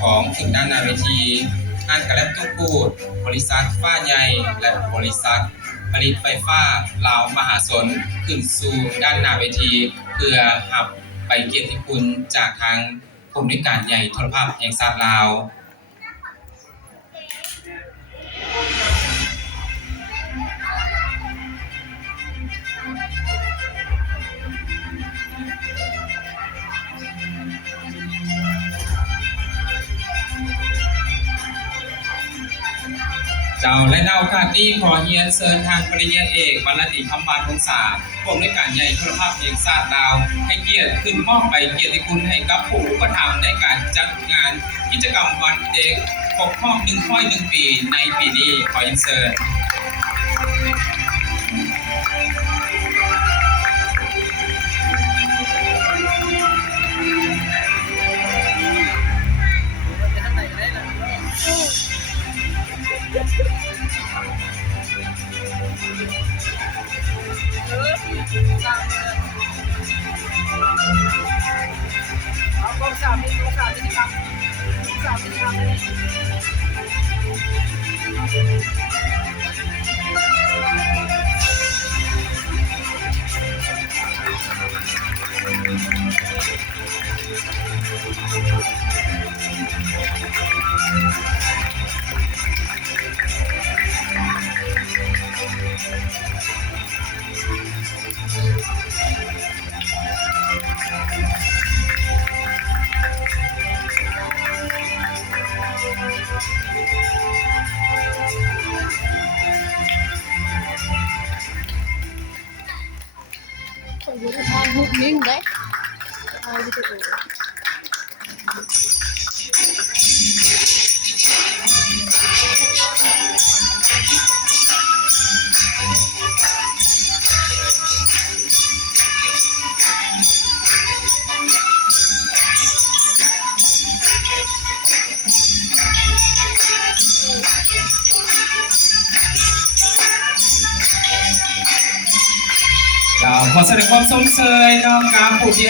ของถึงด้านหน้าเวทีห้างกระแลบทุกพูดบริษัทฟ้าใหญ่และบริษัทผลิตไฟฟ้าลาวมหาชนขึ้นสู่ด้านหน้าเวทีเพื่อรับไปเกียรติคุณจากทางผู้อำนวยการใหญ่โทรภาพแห่งชาติลาวเจ้าและในโอกาสนี้ขอเรียนเชิญทางปริญญาเอกวรรณติคำบานวงศาผู้อำนวยการใหญ่โทรภาพแห่งชาติลาวให้เกียรติขึ้นมอบใบเกียรติคุณให้กับผู้อุปถัมภ์ในการจัดงานกิจกรรมวันเด็กครบรอบ101 ปีในปีนี้ขอเรียนเชิญอยู่ทางหุบนิ่งเด้เอาวิดีโอขอแสดงความสงเสยน้องกับผู้ที่